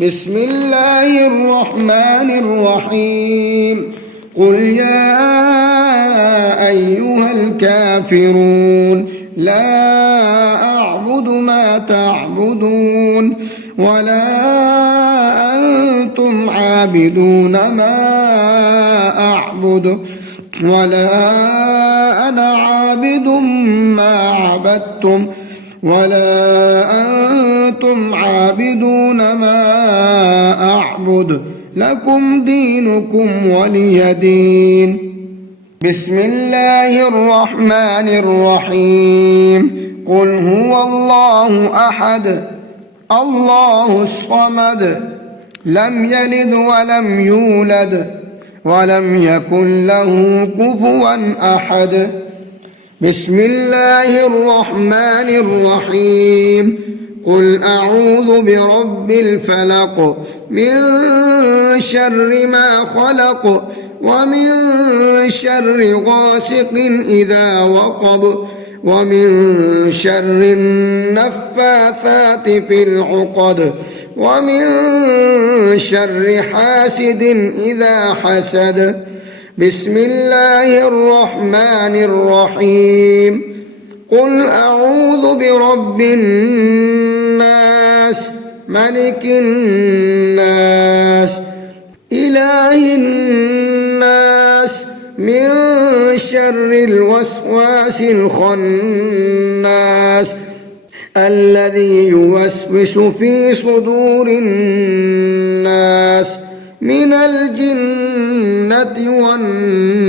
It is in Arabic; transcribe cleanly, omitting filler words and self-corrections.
بسم الله الرحمن الرحيم. قل يا أيها الكافرون لا أعبد ما تعبدون ولا أنتم عابدون ما أعبد ولا أنا عابد ما عبدتم ولا أنتم عابدون ما أعبد لكم دينكم ولي دين. بسم الله الرحمن الرحيم. قل هو الله أحد الله الصمد لم يلد ولم يولد ولم يكن له كفوا أحد. بسم الله الرحمن الرحيم. قل أعوذ برب الفلق من شر ما خلق ومن شر غاسق إذا وقب ومن شر النفاثات في العقد ومن شر حاسد إذا حسد. بسم الله الرحمن الرحيم. قل أعوذ برب الناس ملك الناس إله الناس من شر الوسواس الخناس الذي يوسوس في صدور الناس من الجنة والناس.